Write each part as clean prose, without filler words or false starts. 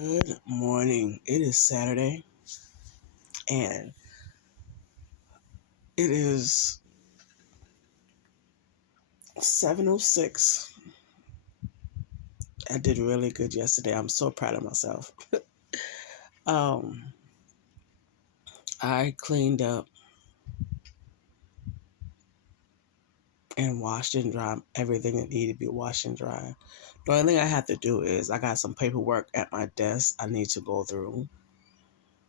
Good morning. It is Saturday and it is 7:06. I did really good yesterday. I'm so proud of myself. Um, I cleaned up and washed and dried everything that needed to be washed and dried. The only thing I have to do is I got some paperwork at my desk I need to go through.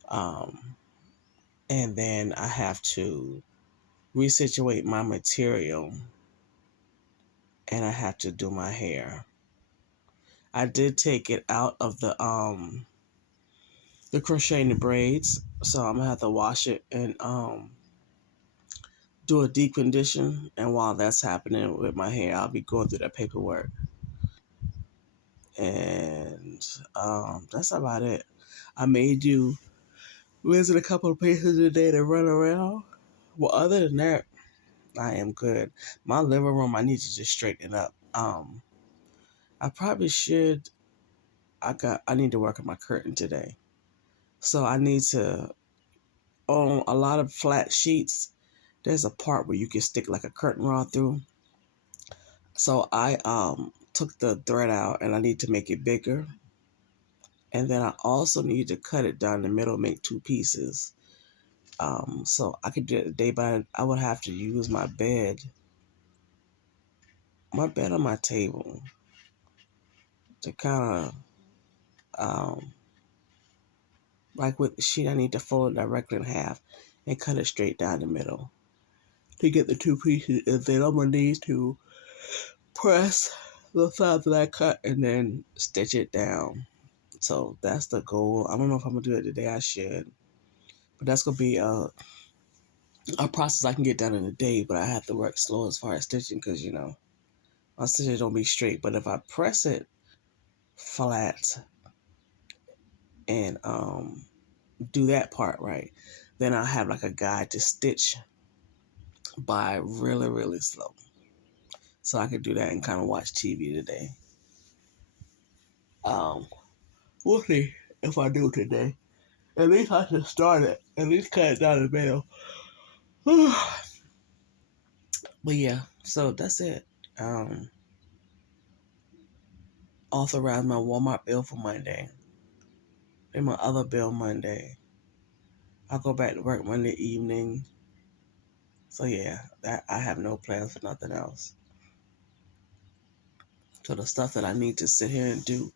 Um, and then I have to resituate my material and I have to do my hair. I did take it out of the crocheting the braids, so I'm gonna have to wash it and do a deep condition. And while that's happening with my hair, I'll be going through that paperwork, and that's about it. I may do visit a couple of places today to run around. Well, other than that, I am good. My living room, I need to just straighten it up. I probably should. I need to work on my curtain today, so I need to on a lot of flat sheets. There's a part where you can stick like a curtain rod through. So I took the thread out and I need to make it bigger. And then I also need to cut it down the middle, make two pieces. So I could do it day by. I would have to use my bed on my table to kind of like with the sheet. I need to fold it directly in half and cut it straight down the middle to get the two pieces. And then I'm gonna need to press the side that I cut and then stitch it down. So that's the goal. I don't know if I'm gonna do it today. I should, but that's gonna be a process I can get done in a day. But I have to work slow as far as stitching because my stitches don't be straight. But if I press it flat and do that part right, then I'll have like a guide to stitch by really slow. So I could do that and kind of watch TV today. Um, we'll see if I do today. At least I should start it. At least cut it down the middle. But yeah, so that's it. Authorize my Walmart bill for Monday. Then my other bill Monday. I'll go back to work Monday evening. So yeah, that I have no plans for nothing else. So the stuff that I need to sit here and do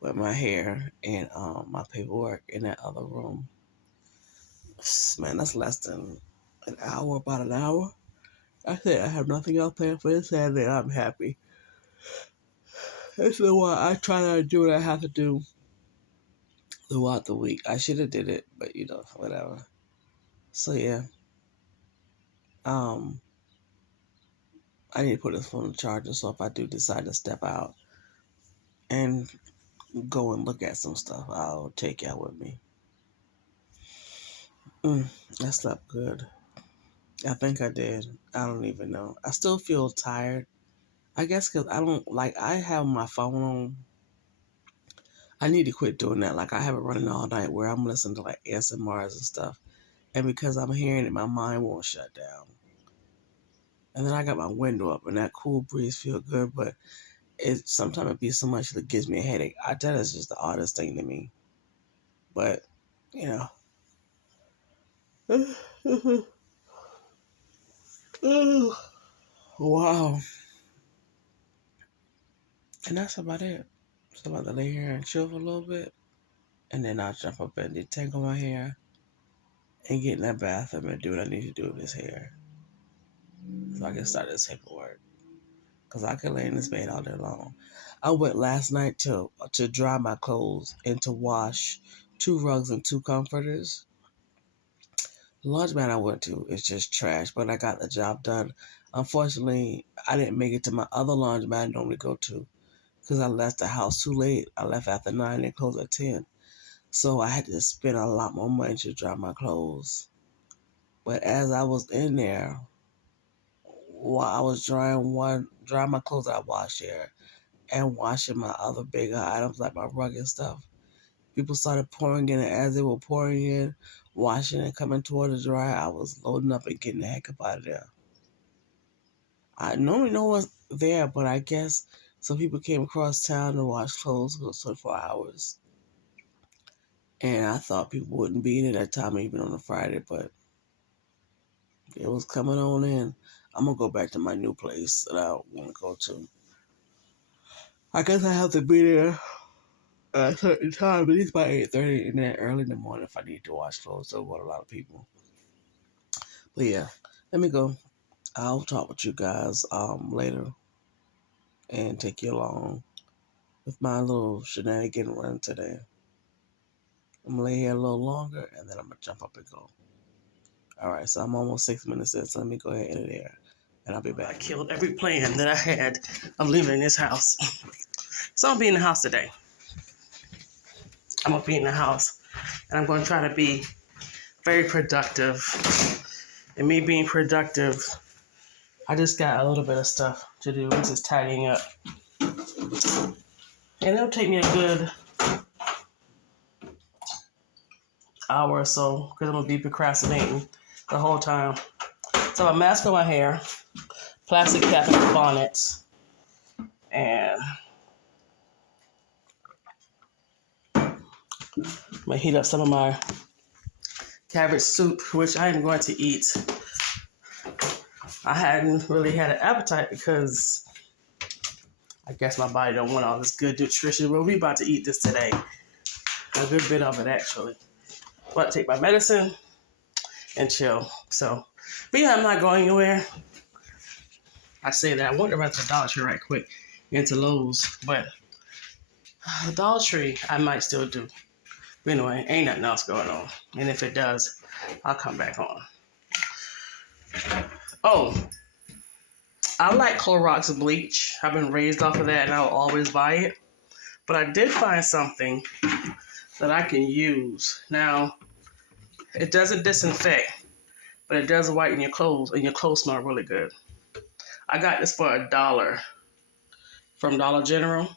with my hair and my paperwork in that other room, man, that's less than an hour, about an hour. I said I have nothing else planned for this Saturday. I'm happy. This is why I try not to do what I have to do throughout the week. I should have did it, but whatever. So yeah, um, I need to put this phone on charger. So if I do decide to step out and go and look at some stuff, I'll take y'all with me. I slept good. I think I did. I don't even know. I still feel tired. I guess because I don't like. I have my phone on. I need to quit doing that. Like I have it running all night where I'm listening to like ASMRs and stuff. And because I'm hearing it, my mind won't shut down. And then I got my window up and that cool breeze feel good, but sometimes it be so much that it gives me a headache. That is just the oddest thing to me. But, you know. Wow. And that's about it. So I'm about to lay here and chill for a little bit. And then I'll jump up and detangle my hair and get in that bathroom and do what I need to do with this hair. So I can start this paperwork. Because I can lay in this bed all day long. I went last night to dry my clothes and to wash 2 rugs and 2 comforters. The laundromat I went to is just trash, but I got the job done. Unfortunately, I didn't make it to my other laundromat I normally go to because I left the house too late. I left after 9 and closed at 10. So I had to spend a lot more money to dry my clothes. But as I was in there, while I was drying my clothes that I washed here, and washing my other bigger items like my rug and stuff. people started pouring in, and as they were pouring in, washing and coming toward the dryer, I was loading up and getting the heck up out of there. I normally no one's there, but I guess some people came across town to wash clothes for 24 hours. And I thought people wouldn't be in at that time, even on a Friday, but it was coming on in. I'm going to go back to my new place that I want to go to. I guess I have to be there at a certain time, at least by 8:30, and then early in the morning if I need to wash clothes. So what a lot of people. But yeah, let me go. I'll talk with you guys later and take you along with my little shenanigan run today. I'm going to lay here a little longer, and then I'm going to jump up and go. All right, so I'm almost 6 minutes in, so let me go ahead and end it there, and I'll be back. I killed every plan that I had of living in this house. So I'm going to be in the house today. I'm going to be in the house, and I'm going to try to be very productive. And me being productive, I just got a little bit of stuff to do, which is tidying up. And it'll take me a good hour or so, because I'm going to be procrastinating the whole time. So I mask on my hair, plastic cap in my bonnet, and I'm going to heat up some of my cabbage soup, which I am going to eat. I hadn't really had an appetite because I guess my body don't want all this good nutrition. But we're about to eat this today. A good bit of it, actually. But take my medicine and chill. So, but yeah, I'm not going anywhere. I say that. I wonder about the Dollar Tree right quick into Lowe's. But Dollar Tree, I might still do. But anyway, ain't nothing else going on. And if it does, I'll come back on. Oh, I like Clorox bleach. I've been raised off of that and I'll always buy it. But I did find something that I can use. Now, it doesn't disinfect, but it does whiten your clothes, and your clothes smell really good. I got this for $1 from Dollar General.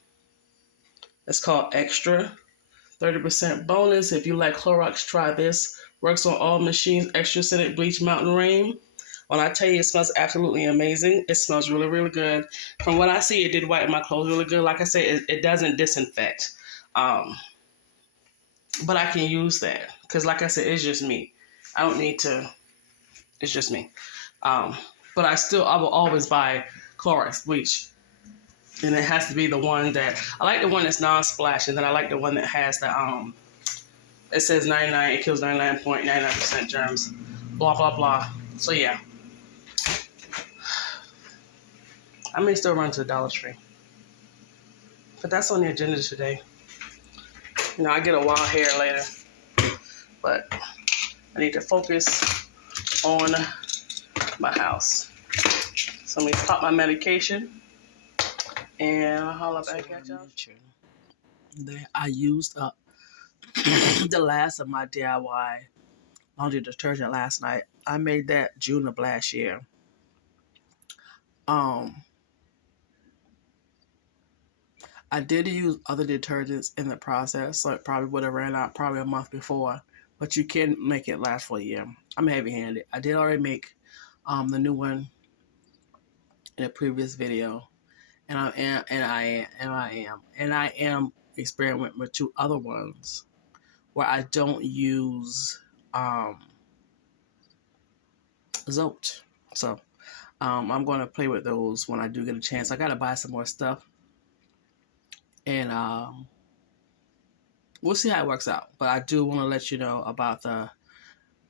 It's called Extra. 30% bonus. If you like Clorox, try this. Works on all machines. Extra scented bleach mountain rain. When I tell you it smells absolutely amazing, it smells really, really good. From what I see, it did whiten my clothes really good. Like I said, it doesn't disinfect. But I can use that because, like I said, it's just me. I don't need to. It's just me. But I will always buy Clorox bleach. And it has to be the one that, I like the one that's non-splash, and then I like the one that has the, it says 99, it kills 99.99% germs, blah, blah, blah. So yeah. I may still run to the Dollar Tree. But that's on the agenda today. You know, I get a wild hair later, but I need to focus on my house. So let me pop my medication and I'll holler back at y'all. I used up the last of my DIY laundry detergent last night. I made that June of last year. I did use other detergents in the process, so it probably would have ran out probably a month before, but you can make it last for a year. I'm heavy-handed. I did already make the new one in a previous video, and I am experimenting with 2 other ones where I don't use Zote. So I'm going to play with those when I do get a chance. I got to buy some more stuff. And we'll see how it works out. But I do want to let you know about the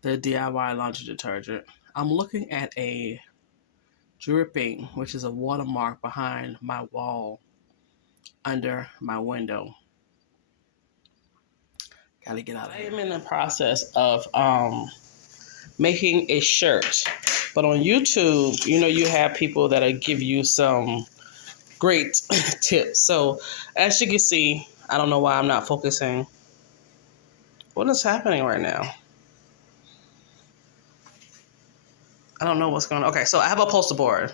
DIY laundry detergent. I'm looking at a dripping, which is a watermark behind my wall under my window. Gotta get out of here. I am in the process of making a shirt. But on YouTube, you know, you have people that'll give you some great tips. So as you can see, I don't know why I'm not focusing. What is happening right now? I don't know what's going on. Okay, so I have a poster board,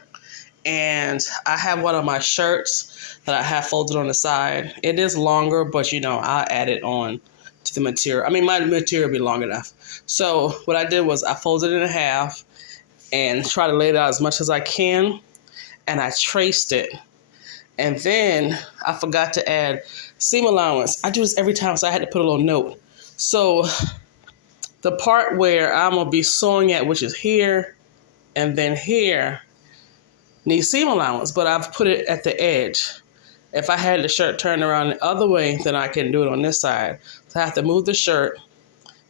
And I have one of my shirts that I have folded on the side. It is longer, but you know, I'll add it on to the material. I mean, my material will be long enough. So what I did was I folded it in half and try to lay it out as much as I can. And I traced it. And then I forgot to add seam allowance. I do this every time, so I had to put a little note. So the part where I'm going to be sewing at, which is here and then here, needs seam allowance, but I've put it at the edge. If I had the shirt turned around the other way, then I can do it on this side. So I have to move the shirt,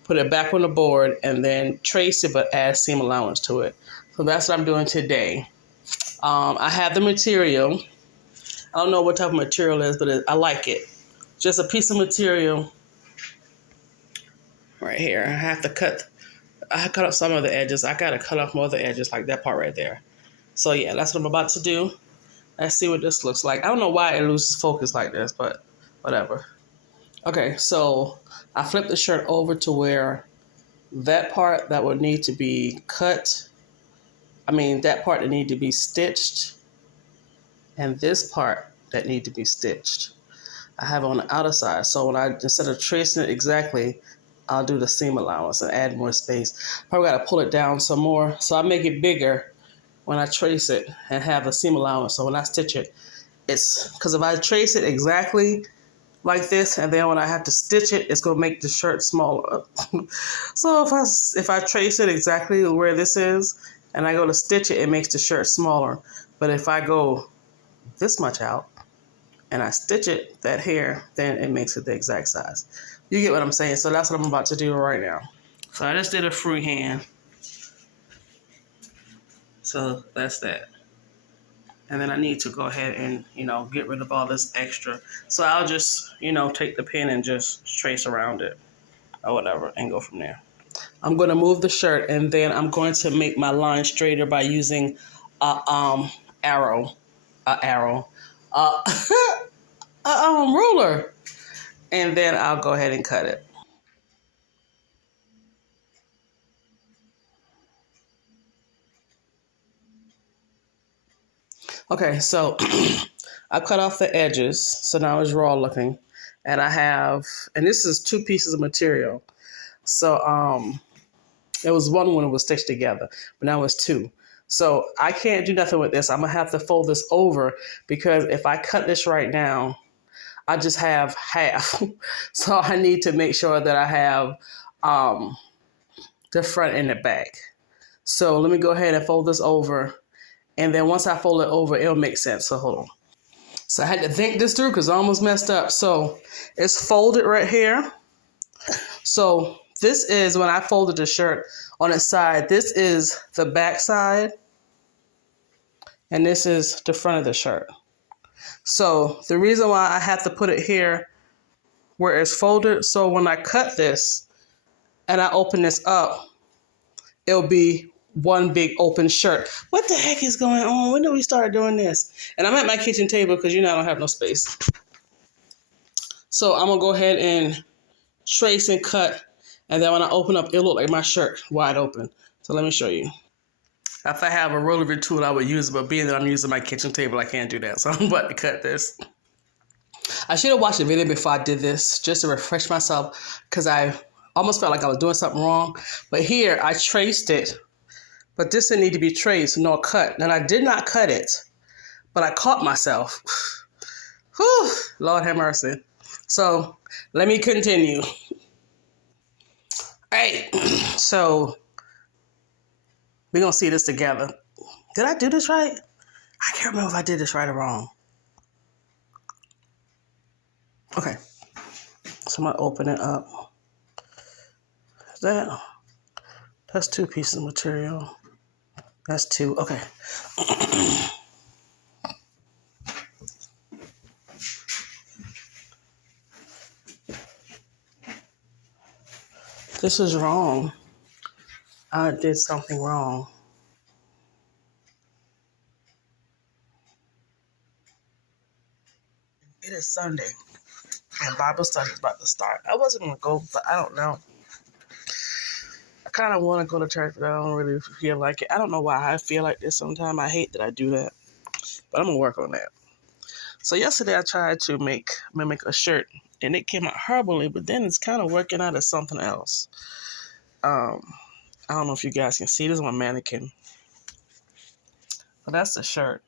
put it back on the board, and then trace it, but add seam allowance to it. So that's what I'm doing today. I have the material. I don't know what type of material it is, but I like it. Just a piece of material right here. I cut off some of the edges. I got to cut off more of the edges, like that part right there. So yeah, that's what I'm about to do. Let's see what this looks like. I don't know why it loses focus like this, but whatever. Okay, so I flipped the shirt over to where that part that would need to be cut, that part that need to be stitched, and this part that need to be stitched, I have on the outer side. So when instead of tracing it exactly, I'll do the seam allowance and add more space. Probably got to pull it down some more. So I make it bigger when I trace it and have a seam allowance. So when I stitch it, it's because if I trace it exactly like this, and then when I have to stitch it, it's gonna make the shirt smaller. So if I trace it exactly where this is, and I go to stitch it, it makes the shirt smaller. But if I go this much out and I stitch it that here, then it makes it the exact size. You get what I'm saying? So that's what I'm about to do right now. So I just did a freehand. So that's that. And then I need to go ahead and, get rid of all this extra. So I'll just, take the pen and just trace around it or whatever and go from there. I'm going to move the shirt, and then I'm going to make my line straighter by using a ruler. And then I'll go ahead and cut it. Okay, so I cut off the edges, so now it's raw looking. And and this is 2 pieces of material. So it was one when it was stitched together, but now it's 2. So I can't do nothing with this. I'm gonna have to fold this over, because if I cut this right now, I just have half. So I need to make sure that I have the front and the back. So let me go ahead and fold this over. And then once I fold it over, it'll make sense. So hold on. So I had to think this through because I almost messed up. So it's folded right here. So this is when I folded the shirt on its side. This is the back side. And this is the front of the shirt. So the reason why I have to put it here where it's folded, so when I cut this and I open this up, it'll be one big open shirt. What the heck is going on? When did we start doing this? And I'm at my kitchen table because I don't have no space. So I'm going to go ahead and trace and cut. And then when I open up, it'll look like my shirt wide open. So let me show you. If I have a rotary tool, I would use it. But being that I'm using my kitchen table, I can't do that. So I'm about to cut this. I should have watched the video before I did this just to refresh myself, because I almost felt like I was doing something wrong. But here, I traced it. But this didn't need to be traced nor cut. And I did not cut it, but I caught myself. Whew, Lord have mercy. So let me continue. All right, so we're going to see this together. Did I do this right? I can't remember if I did this right or wrong. Okay, so I'm going to open it up. That's 2 pieces of material. That's 2. Okay. This is wrong. I did something wrong. It is Sunday, and Bible study is about to start. I wasn't going to go, but I don't know. I kind of want to go to church, but I don't really feel like it. I don't know why I feel like this sometimes. I hate that I do that. But I'm gonna work on that. So yesterday I tried to mimic a shirt, and it came out horribly. But then it's kind of working out as something else. Um, I don't know if you guys can see. This is my mannequin. So that's the shirt.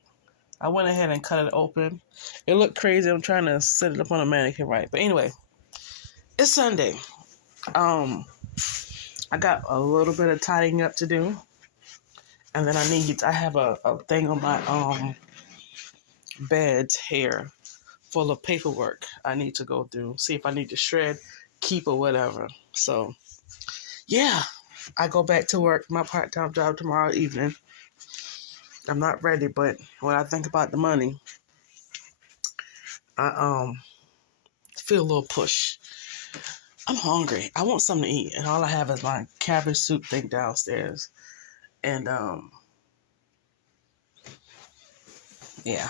I went ahead and cut it open. It looked crazy. I'm trying to set it up on a mannequin right. But anyway, it's Sunday. I got a little bit of tidying up to do. And then I have a thing on my bed here full of paperwork I need to go through. See if I need to shred, keep, or whatever. So, yeah. I go back to work, my part-time job tomorrow evening. I'm not ready, but when I think about the money, I feel a little push. I'm hungry. I want something to eat, and all I have is my cabbage soup thing downstairs. And yeah,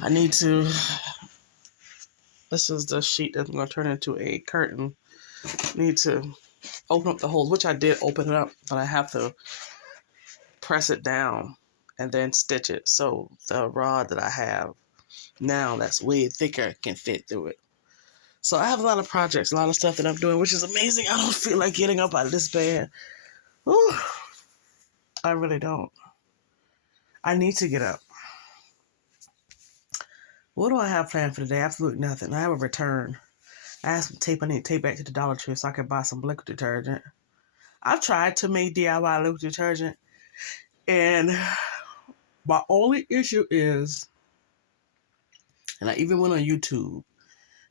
I need to. This is the sheet that's going to turn into a curtain. Need to open up the holes, which I did open it up, but I have to press it down and then stitch it so the rod that I have now that's way thicker can fit through it. So I have a lot of projects, a lot of stuff that I'm doing, which is amazing. I don't feel like getting up out of this bed. Ooh, I really don't. I need to get up. What do I have planned for today? Absolutely nothing. I have a return. I have some tape I need to take back to the Dollar Tree so I can buy some liquid detergent. I've tried to make DIY liquid detergent, and my only issue is, and I even went on YouTube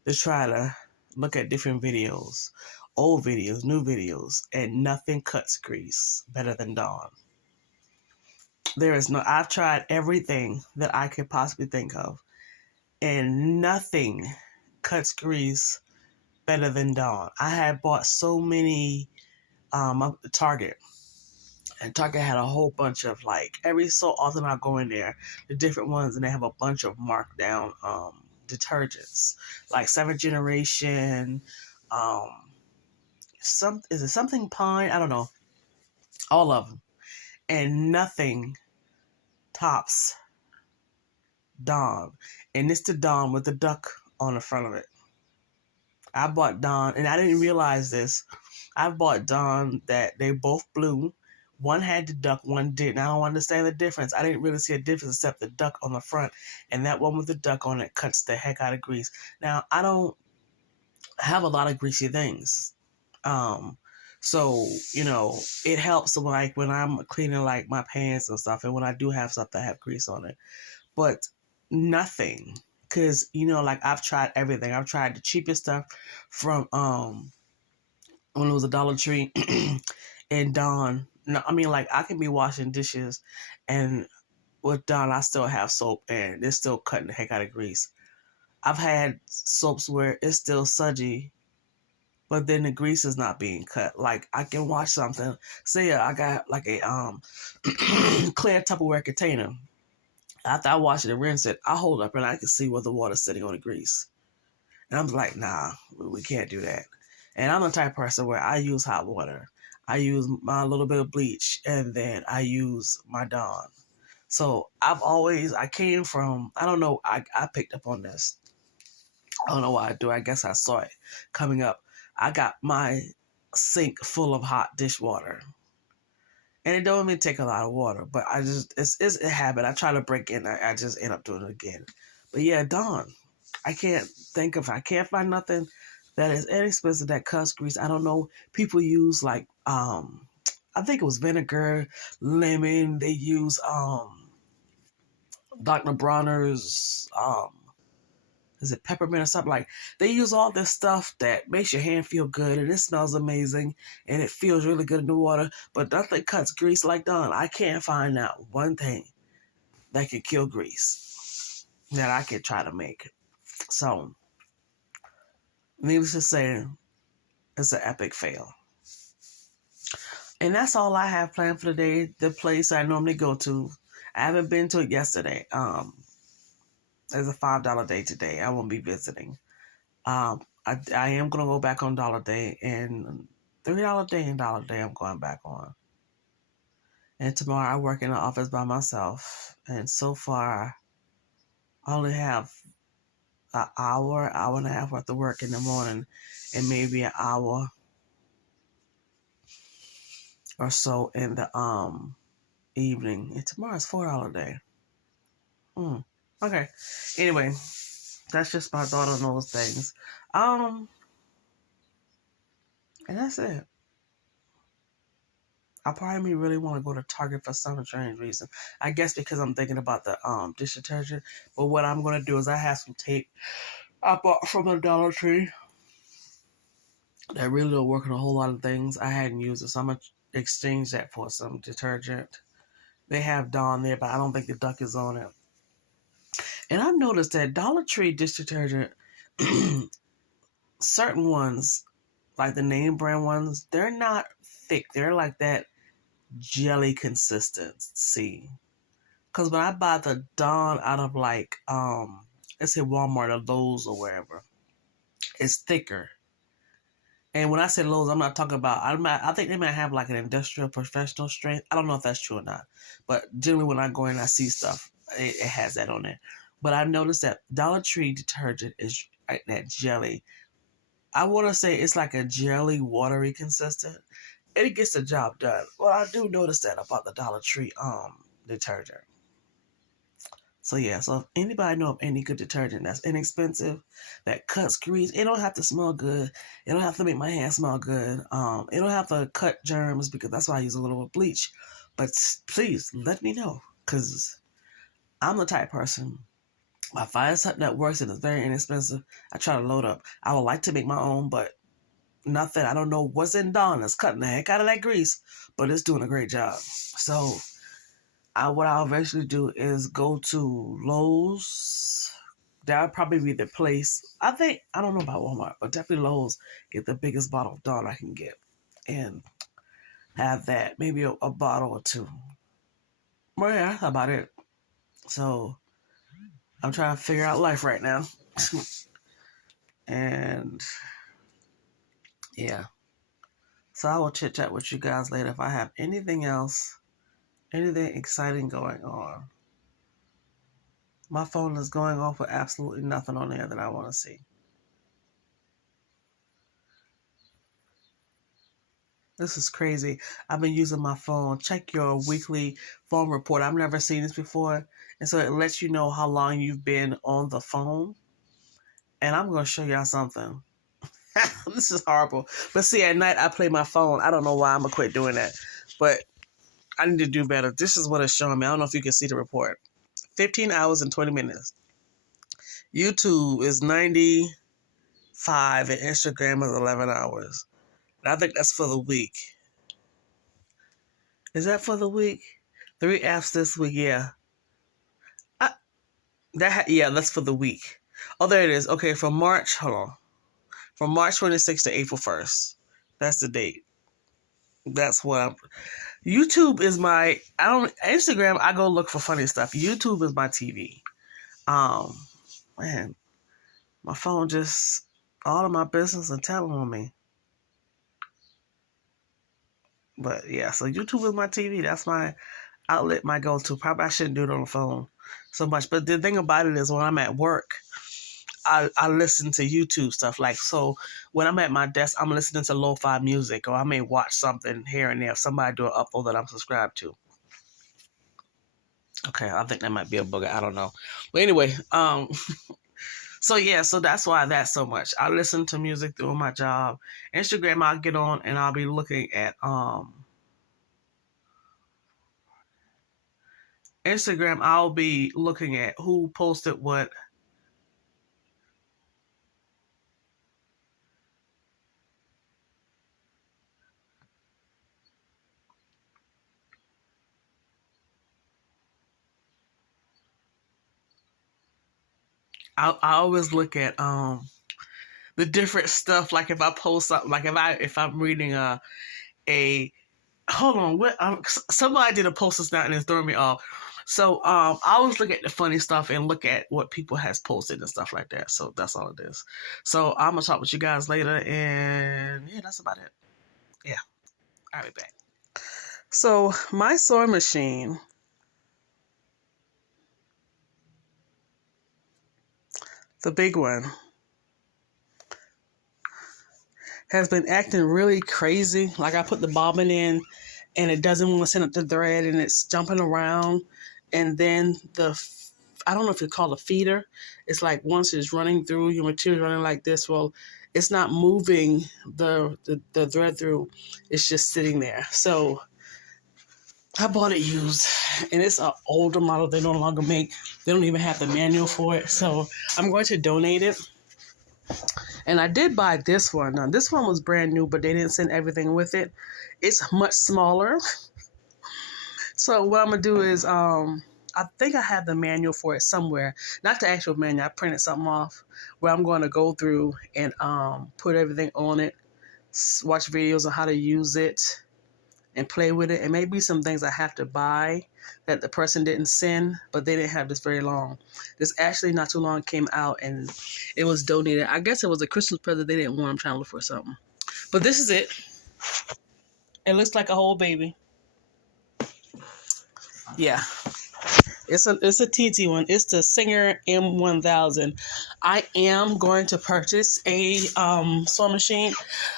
to try to look at different videos, old videos, new videos, and nothing cuts grease better than Dawn. I've tried everything that I could possibly think of, and nothing cuts grease better than Dawn. I had bought so many up at Target, and Target had a whole bunch of, like, every so often I go in there, the different ones, and they have a bunch of marked down detergents, like 7th Generation, is it something Pine? I don't know. All of them. And nothing tops Dawn. And it's the Dawn with the duck on the front of it. I bought Dawn, and I didn't realize this. I bought Dawn that they both blue. One had the duck, one didn't. I don't understand the difference. I didn't really see a difference except the duck on the front. And that one with the duck on it cuts the heck out of grease. Now, I don't have a lot of greasy things. So, it helps, like, when I'm cleaning, like, my pants and stuff, and when I do have stuff that have grease on it. But nothing. Because, like, I've tried everything. I've tried the cheapest stuff from, when it was a Dollar Tree and Dawn. No, I mean, like, I can be washing dishes, and with Dawn, I still have soap, and it's still cutting the heck out of grease. I've had soaps where it's still smudgy, but then the grease is not being cut. Like, I can wash something. Say I got, like, a clear Tupperware container. After I wash it and rinse it, I hold up and I can see where the water's sitting on the grease. And I'm like, nah, we can't do that. And I'm the type of person where I use hot water. I use my little bit of bleach, and then I use my Dawn. So I came from, I don't know, I picked up on this. I don't know why I do. I guess I saw it coming up. I got my sink full of hot dishwater. And it don't even take a lot of water, but it's a habit. I try to break in, I just end up doing it again. But yeah, Dawn. I can't find nothing that is inexpensive that cuts grease. I don't know. People use, like, I think it was vinegar, lemon. They use Dr. Bronner's is it peppermint or something? Like, they use all this stuff that makes your hand feel good, and it smells amazing, and it feels really good in the water, but nothing cuts grease like Dawn. I can't find out one thing that can kill grease that I can try to make. So, needless to say, it's an epic fail. And that's all I have planned for today. The place I normally go to, I haven't been to it yesterday. There's a $5 day today. I won't be visiting. I am going to go back on Dollar Day, and $3 day and Dollar Day I'm going back on. And tomorrow I work in the office by myself. And so far, I only have an hour and a half worth of work in the morning, and maybe an hour or so in the evening. And tomorrow's $4 day. Okay. Anyway, that's just my thought on those things. And that's it. I probably really want to go to Target for some strange reason. I guess because I'm thinking about the dish detergent. But what I'm gonna do is I have some tape I bought from the Dollar Tree that really don't work on a whole lot of things. I hadn't used it, so I'm gonna exchange that for some detergent. They have Dawn there, but I don't think the duck is on it. And I've noticed that Dollar Tree dish detergent, certain ones, like the name brand ones, they're not thick. They're like that jelly consistency. Because when I buy the Dawn out of like, let's say Walmart or Lowe's or wherever, it's thicker. And when I say Lowe's, I'm not talking about, I think they might have like an industrial professional strength. I don't know if that's true or not. But generally when I go in, I see stuff, it has that on it. But I noticed that Dollar Tree detergent is like that jelly. I want to say it's like a jelly, watery consistent. And it gets the job done. Well, I do notice that about the Dollar Tree detergent. So yeah, so if anybody know of any good detergent that's inexpensive, that cuts grease, it don't have to smell good. It don't have to make my hand smell good. It don't have to cut germs because that's why I use a little bleach. But please let me know, because I'm the type person. If I find something that works and is very inexpensive, I try to load up. I would like to make my own, but nothing. I don't know what's in Dawn that's cutting the heck out of that grease, but it's doing a great job. So what I'll eventually do is go to Lowe's. That would probably be the place. I don't know about Walmart, but definitely Lowe's. Get the biggest bottle of Dawn I can get and have that. Maybe a bottle or two. Well, yeah, that's about it. So I'm trying to figure out life right now. And yeah. So I will chit chat with you guys later if I have anything else, anything exciting going on. My phone is going off with absolutely nothing on there that I want to see. This is crazy. I've been using my phone. Check your weekly phone report. I've never seen this before. And so it lets you know how long you've been on the phone. And I'm going to show y'all something. This is horrible. But see, at night I play my phone. I don't know why I'm going to quit doing that. But I need to do better. This is what it's showing me. I don't know if you can see the report. 15 hours and 20 minutes. YouTube is 95 and Instagram is 11 hours. And I think that's for the week. Is that for the week? 3 apps this week, yeah. That's for the week. Oh, there it is. Okay, from March, hold on. From March 26th to April 1st. That's the date. That's what YouTube is Instagram, I go look for funny stuff. YouTube is my TV. Man, my phone just, all of my business and telling on me. But yeah, so YouTube is my TV. That's my outlet, my go-to. Probably I shouldn't do it on the phone so much. But the thing about it is when I'm at work, I listen to YouTube stuff. Like, so when I'm at my desk, I'm listening to lo-fi music, or I may watch something here and there. If somebody do an upload that I'm subscribed to. Okay, I think that might be a booger. I don't know. But anyway, so yeah, so that's why that's so much. I listen to music doing my job. Instagram, I'll get on and I'll be looking at Instagram, I'll be looking at who posted what. I always look at the different stuff. Like if I post something, like if I'm reading a hold on, what somebody did a post this now and it's throwing me off. So I always look at the funny stuff and look at what people has posted and stuff like that. So that's all it is. So I'm gonna talk with you guys later, and yeah, that's about it. Yeah, I'll be back. So my sewing machine, the big one, has been acting really crazy. Like I put the bobbin in and it doesn't want to send up the thread and it's jumping around. And then I don't know if you call it a feeder. It's like once it's running through, your material running like this, well, it's not moving the thread through. It's just sitting there. So I bought it used, and it's an older model they no longer make. They don't even have the manual for it. So I'm going to donate it. And I did buy this one. Now, this one was brand new, but they didn't send everything with it. It's much smaller. So what I'm going to do is, I think I have the manual for it somewhere. Not the actual manual. I printed something off where I'm going to go through and put everything on it, watch videos on how to use it, and play with it. And maybe some things I have to buy that the person didn't send, but they didn't have this very long. This actually not too long came out and it was donated. I guess it was a Christmas present they didn't want. I'm trying to look for something. But this is it. It looks like a whole baby. Yeah. It's a TT one. It's the Singer M1000. I am going to purchase a sewing machine.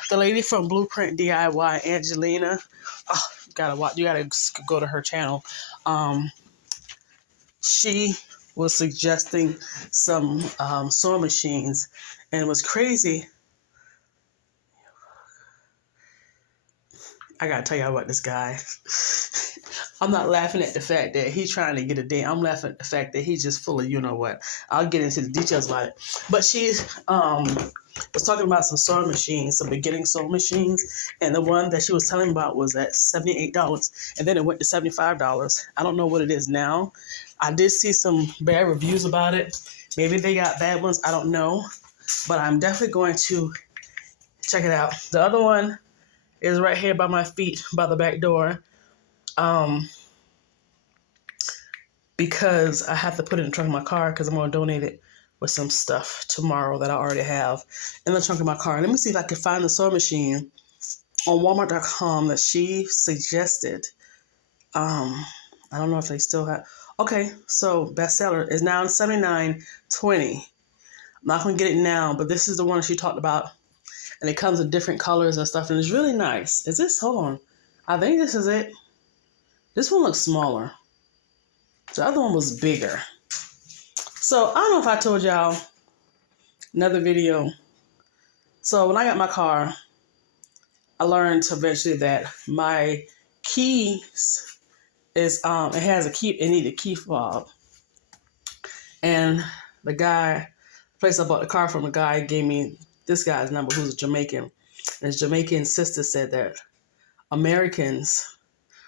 The lady from Blueprint DIY, Angelina, you gotta go to her channel. She was suggesting some sewing machines, and it was crazy. I gotta tell you about this guy. I'm not laughing at the fact that he's trying to get a date. I'm laughing at the fact that he's just full of you know what. I'll get into the details about it. But she was talking about some sewing machines, some beginning sewing machines, and the one that she was telling about was at $78, and then it went to $75. I don't know what it is now. I did see some bad reviews about it. Maybe they got bad ones. I don't know. But I'm definitely going to check it out. The other one is right here by my feet, by the back door. Because I have to put it in the trunk of my car because I'm going to donate it with some stuff tomorrow that I already have in the trunk of my car. Let me see if I can find the sewing machine on Walmart.com that she suggested. I don't know if they still have. Okay, so bestseller is now $79.20. I'm not going to get it now, but this is the one she talked about. And it comes in different colors and stuff, and it's really nice. Is this? Hold on. I think this is it. This one looks smaller. The other one was bigger. So I don't know if I told y'all another video. So when I got my car, I learned eventually that my keys is it has a key. It need a key fob. And the place I bought the car from, the guy gave me this guy's number, who's a Jamaican. And his Jamaican sister said that Americans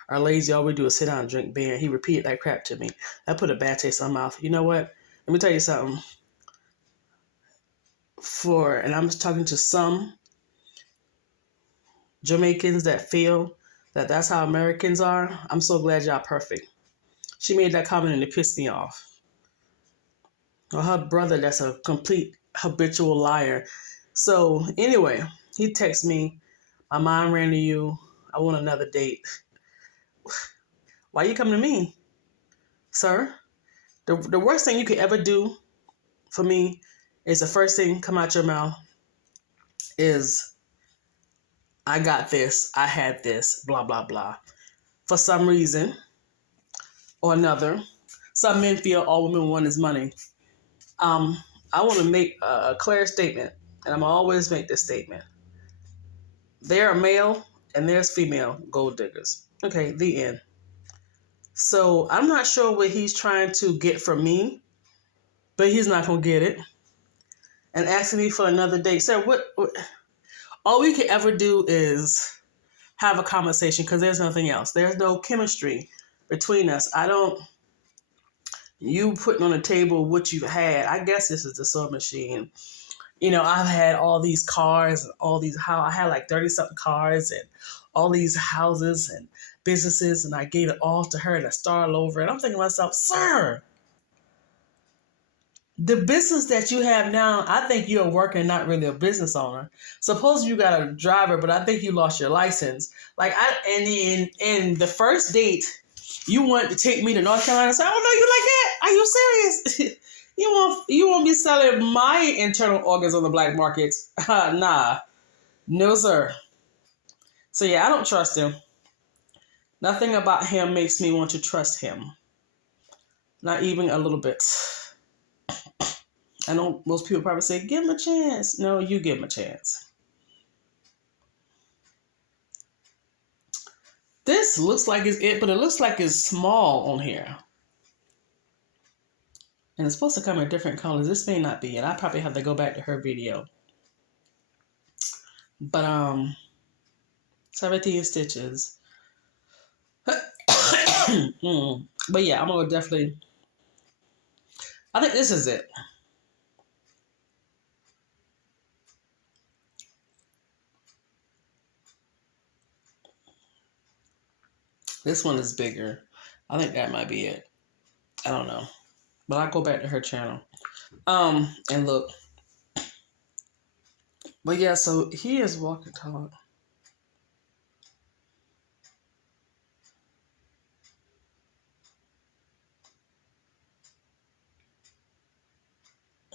are lazy. All we do is sit down and drink beer. He repeated that crap to me. That put a bad taste in my mouth. You know what? Let me tell you something. And I'm talking to some Jamaicans that feel that that's how Americans are. I'm so glad y'all perfect. She made that comment and it pissed me off. Or her brother, that's a complete habitual liar. So anyway, he texted me, my mind ran to you. I want another date. Why you coming to me, sir? The worst thing you could ever do for me is the first thing come out your mouth is, I got this, I had this, blah, blah, blah. For some reason or another, some men feel all women want is money. I want to make a clear statement, and I'm going to always make this statement. There are male and there's female gold diggers. Okay, the end. So I'm not sure what he's trying to get from me, but he's not going to get it. And asking me for another date. Sir, what all we can ever do is have a conversation because there's nothing else. There's no chemistry between us. You putting on the table what you've had. I guess this is the sewing machine. You know, I've had all these cars, I had like 30-something cars and all these houses and businesses, and I gave it all to her and I started over. And I'm thinking to myself, sir, The business that you have now, I think you're working, not really a business owner. Suppose you got a driver, but I think you lost your license. Like in the first date, you wanted to take me to North Carolina. So I don't know you like that. Are you serious? You won't be selling my internal organs on the black markets. Nah, no sir. So yeah, I don't trust him. Nothing about him makes me want to trust him. Not even a little bit. I know most people probably say, give him a chance. No, you give him a chance. This looks like it's it, but it looks like it's small on here. And it's supposed to come in different colors. This may not be it. I probably have to go back to her video. But 17 stitches. But yeah, I'm gonna definitely, I think this is it. This one is bigger. I think that might be it. I don't know. But I'll go back to her channel. And look. But yeah, so he is walking tall.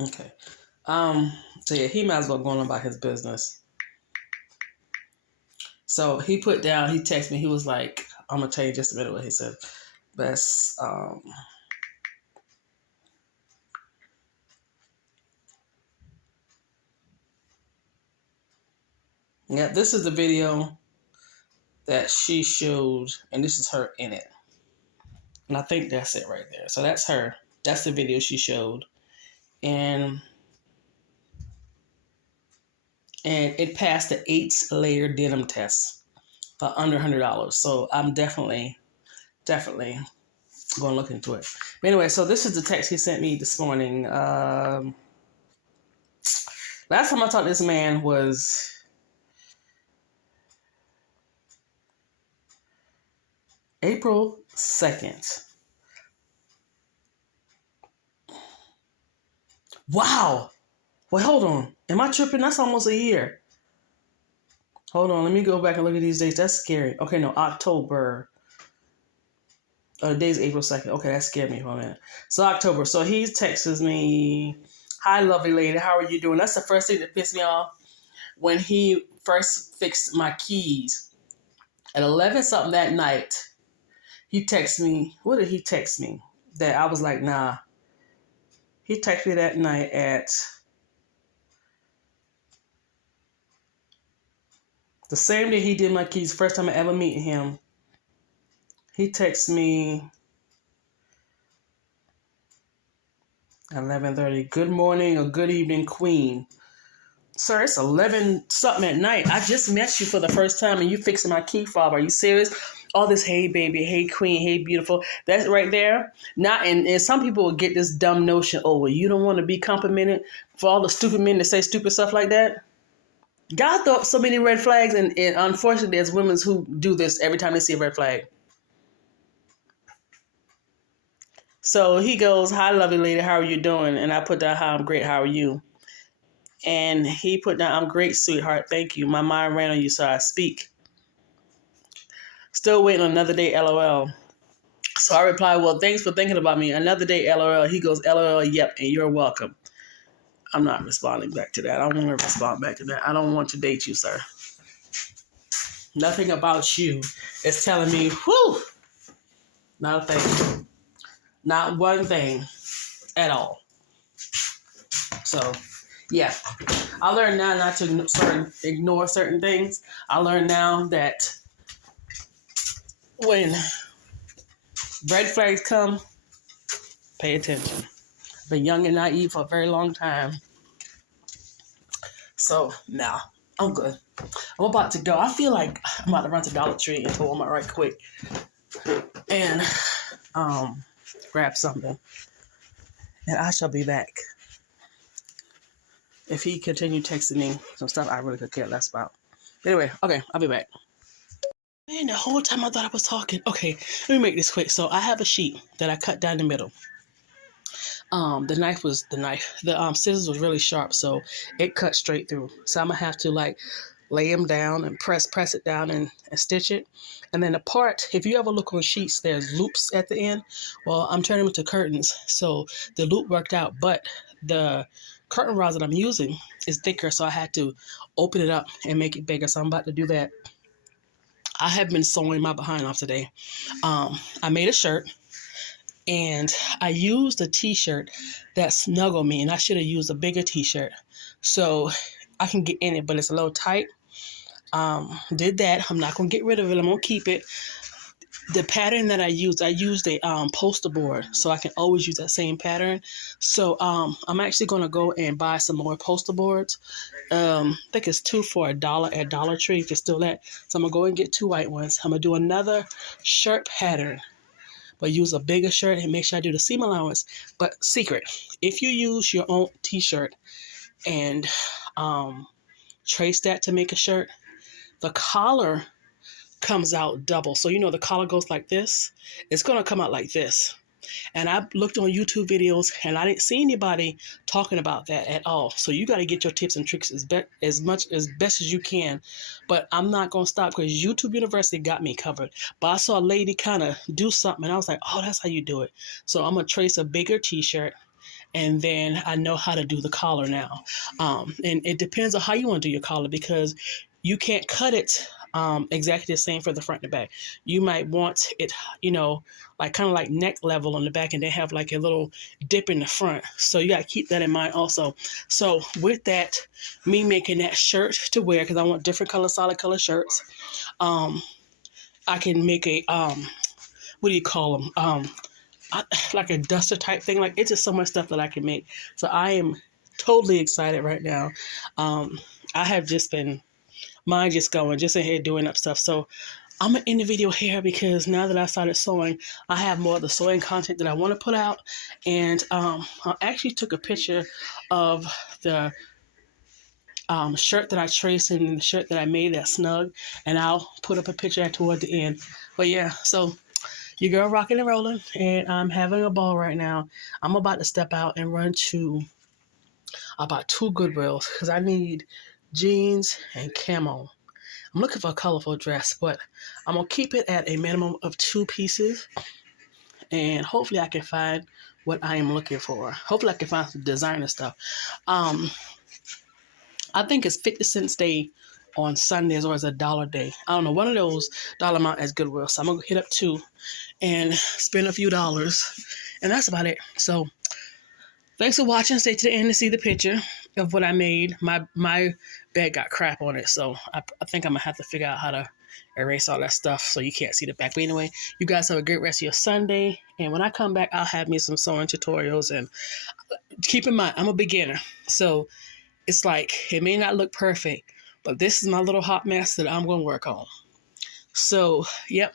Okay. So yeah, he might as well go on about his business. So he put down, he texted me, he was like, I'm gonna tell you just a minute what he said. Best yeah, this is the video that she showed, and this is her in it. And I think that's it right there. So that's her. That's the video she showed. And it passed the 8-layer denim test for under $100. So I'm definitely going to look into it. But anyway, so this is the text he sent me this morning. Last time I talked to this man was April 2nd. Wow. Wait, hold on. Am I tripping? That's almost a year. Hold on. Let me go back and look at these dates. That's scary. Okay, no, October. The day's April 2nd. Okay, that scared me for a minute. So October. So he texts me, hi, lovely lady. How are you doing? That's the first thing that pissed me off. When he first fixed my keys at 11 something that night, he texted me. What did he text me? That I was like, nah. He texted me that night at the same day he did my keys, first time I ever meet him. He texted me at 11:30. Good morning or good evening, Queen. Sir, it's 11 something at night. I just met you for the first time and you fixing my key fob. Are you serious? All this, hey baby, hey queen, hey beautiful. That's right there. Not and some people will get this dumb notion, oh, well, you don't want to be complimented for all the stupid men that say stupid stuff like that. God threw up so many red flags, and unfortunately, there's women who do this every time they see a red flag. So he goes, hi, lovely lady, how are you doing? And I put down, hi, I'm great, how are you? And he put down, I'm great, sweetheart, thank you. My mind ran on you, so I speak. Still waiting on another day, LOL. So I replied, well, thanks for thinking about me. Another day, LOL. He goes, LOL, yep, and you're welcome. I'm not responding back to that. I don't want to respond back to that. I don't want to date you, sir. Nothing about you is telling me, whew, not a thing. Not one thing at all. So, yeah. I learned now not to ignore certain things. I learned now that when red flags come, pay attention. Been young and naive for a very long time. So, now, I'm good. I'm about to go. I feel like I'm about to run to Dollar Tree and Walmart right quick. And, grab something. And I shall be back. If he continued texting me some stuff I really could care less about. Anyway, okay, I'll be back. Man, the whole time I thought I was talking. Okay, let me make this quick. So I have a sheet that I cut down the middle. the scissors was really sharp, so it cut straight through. So I'm gonna have to like lay them down and press it down and stitch it. And then the part, if you ever look on sheets, there's loops at the end. Well, I'm turning them into curtains, so the loop worked out, but the curtain rods that I'm using is thicker, so I had to open it up and make it bigger. So I'm about to do that. I have been sewing my behind off today. I made a shirt, and I used a t-shirt that snuggled me, and I should have used a bigger t-shirt so I can get in it, but it's a little tight. Did that. I'm not gonna get rid of it. I'm gonna keep it. The pattern that I used a poster board, so I can always use that same pattern. So I'm actually gonna go and buy some more poster boards. I think it's 2 for $1 at Dollar Tree, if it's still that. So I'm gonna go and get 2 white ones. I'm gonna do another shirt pattern, but use a bigger shirt and make sure I do the seam allowance. But secret, if you use your own t-shirt and trace that to make a shirt, the collar comes out double. So the collar goes like this. It's going to come out like this. And I looked on YouTube videos and I didn't see anybody talking about that at all. So you got to get your tips and tricks as best as you can. But I'm not going to stop because YouTube University got me covered. But I saw a lady kind of do something and I was like, oh, that's how you do it. So I'm going to trace a bigger t-shirt, and then I know how to do the collar now. And it depends on how you want to do your collar, because you can't cut it exactly the same for the front and the back. You might want it, like kind of like neck level on the back, and they have like a little dip in the front. So you got to keep that in mind also. So with that, me making that shirt to wear, because I want different color, solid color shirts, I can make a, what do you call them? Like a duster type thing. Like, it's just so much stuff that I can make. So I am totally excited right now. I have just been, mine just going, just in here doing up stuff. So I'm going to end the video here, because now that I started sewing, I have more of the sewing content that I want to put out. And I actually took a picture of the shirt that I traced and the shirt that I made that snug, and I'll put up a picture toward the end. But yeah, so your girl rocking and rolling, and I'm having a ball right now. I'm about to step out and run to about 2 Goodwills, because I need jeans and camo. I'm looking for a colorful dress, but I'm going to keep it at a minimum of 2 pieces, and hopefully I can find what I am looking for. Hopefully I can find some designer stuff. I think it's 50 cents day on Sundays, or it's $1 day. I don't know, one of those dollar amount as Goodwill. So I'm going to hit up 2 and spend a few dollars, and that's about it. So thanks for watching. Stay to the end to see the picture of what I made. My bed got crap on it, so I think I'm gonna have to figure out how to erase all that stuff so you can't see the back. But anyway, you guys have a great rest of your Sunday, and when I come back, I'll have me some sewing tutorials. And keep in mind, I'm a beginner, so it's like, it may not look perfect, but this is my little hot mess that I'm gonna work on. So yep.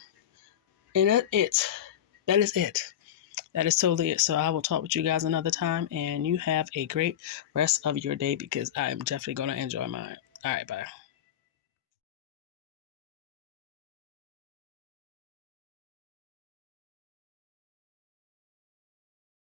And that is it. That is totally it. So I will talk with you guys another time, and you have a great rest of your day, because I am definitely going to enjoy mine. All right, bye.